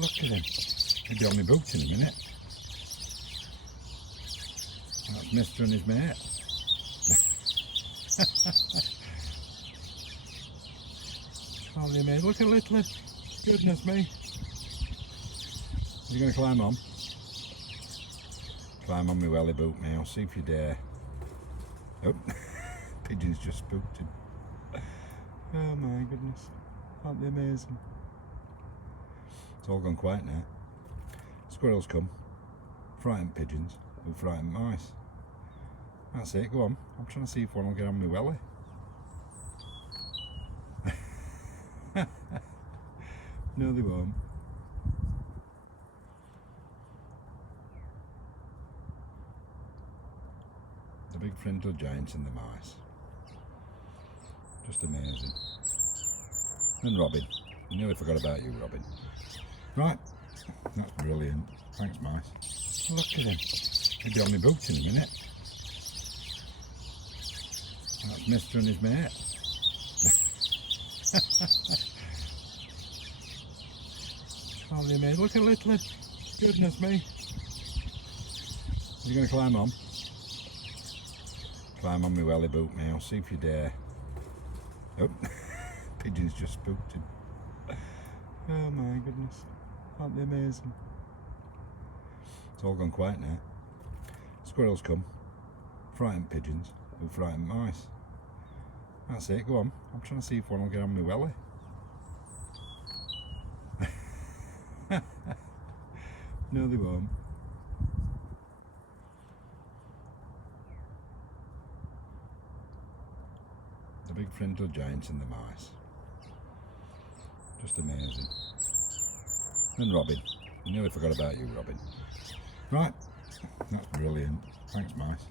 Look at him. He'll be on my boot in a minute. That's Mister and his mate. Oh, they made. Look at little. Goodness me. You're going to climb on? Climb on my welly boot now. See if you dare. Oh, pigeons just spooked him. Oh my goodness. Aren't they amazing? It's all gone quiet now. Squirrels come. Frighten pigeons who frighten mice. That's it, go on. I'm trying to see if one will get on my welly. No, they won't. The big frontal giants and the mice. Just amazing. And Robin. I nearly forgot about you, Robin. Right. That's brilliant. Thanks, mice. Look at him. He'll be on my boot in a minute. That's Mister and his mate. Oh, they made. Look at little. Goodness me. You're going to climb on? Climb on my welly boot now. See if you dare. Oh, pigeons just spooked him. Oh my goodness. Aren't they amazing? It's all gone quiet now. Squirrels come. Frighten pigeons who frighten mice. That's it, go on. I'm trying to see if one will get on my welly. No, they won't. The big frontal giants and the mice. Just amazing. And Robin. I nearly forgot about you, Robin. Right. That's brilliant. Thanks, mice.